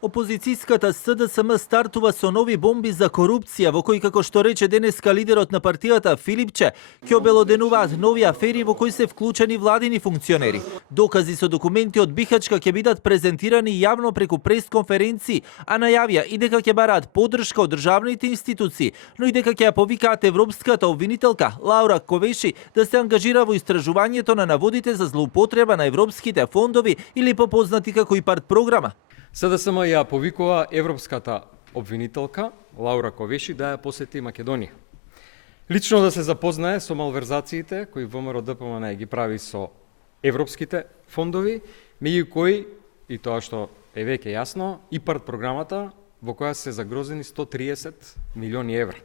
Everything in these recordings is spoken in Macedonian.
Опозицијската СДСМ стартува со нови бомби за корупција, во кои, како што рече денеска лидерот на партијата Филипче, ќе обелоденуваат нови афери во кои се вклучени владини функционери. Докази со документи од Бихачка ќе бидат презентирани јавно преку пресконференции, а најавија и дека ќе бараат поддршка од државните институции, но и дека ќе ја повикаат европската обвинителка Лаура Ковеши да се ангажира во истражувањето на наводите за злоупотреба на европските фондови или попознати како ИПАРД програма. СДСМ ја повикува европската обвинителка Лаура Ковеши да ја посети Македонија. Лично да се запознае со малверзациите кои ВМРО ДПМН ги прави со европските фондови, меѓу кои, и тоа што е веќе јасно, ИПАРД програмата во која се загрозени 130 милиони евра.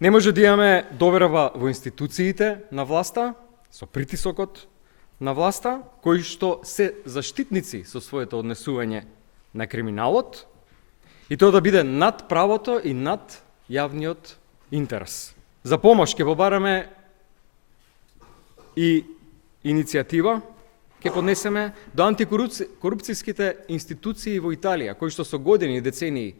Не може да имаме доверба во институциите на власта, со притисокот на власта, кои што се заштитници со своето однесување на криминалот, и тоа да биде над правото и над јавниот интерес. За помош ќе побараме и иницијатива, ќе поднесеме до антикорупцијските институции во Италија, кои што со години и децении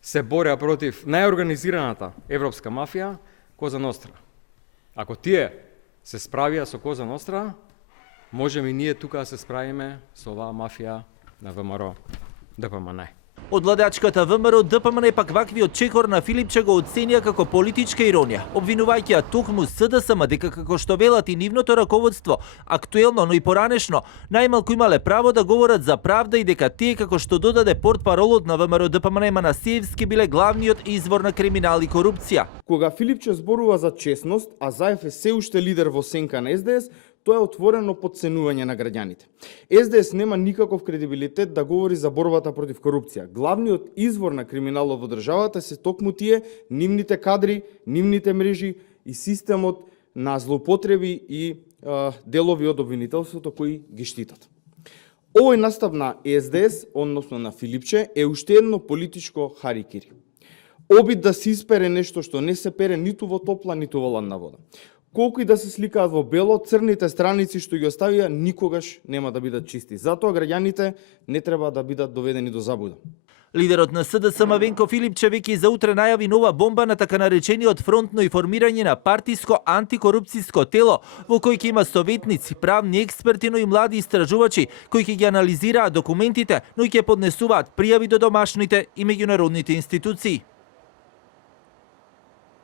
се бореа против најорганизираната европска мафија, Коза Ностра. Ако тие се справија со Коза Ностра, можеме и ние тука да се справиме со оваа мафија на ВМРО ДПМН. Од владачката ВМРО ДПМН пак ваквиот чекор на Филипче го оценија како политичка иронија, обвинувајќи ја токму СДСМ дека, како што велат и нивното раководство, актуелно, но и поранешно, најмалку имале право да говорат за правда и дека тие, како што додаде портпаролот на ВМРО ДПМН Манасиевски, биле главниот извор на криминал и корупција. Кога Филипче зборува за честност, а Заев е се уште лидер во сенка на СДС, тоа е отворено подценување на граѓаните. СДС нема никаков кредибилитет да говори за борбата против корупција. Главниот извор на криминалот во државата се токму тие, нивните кадри, нивните мрежи и системот на злоупотреби и делови од обвинителството кои ги штитат. Овој настап на СДС, односно на Филипче, е уште едно политичко харикири. Обид да се испере нешто што не се пере ниту во топла, ниту во ладна вода. Колку и да се сликаат во бело, црните страници што ги оставија никогаш нема да бидат чисти. Затоа граѓаните не треба да бидат доведени до забуда. Лидерот на СДСМ Венко Филипче веќе за утре најави нова бомба на така наречениот фронтно и формирање на партиско антикорупцијско тело, во кој ќе има советници, правни експерти, но и млади истражувачи, кои ќе ги анализираат документите, но и ќе поднесуваат пријави до домашните и меѓународните институции.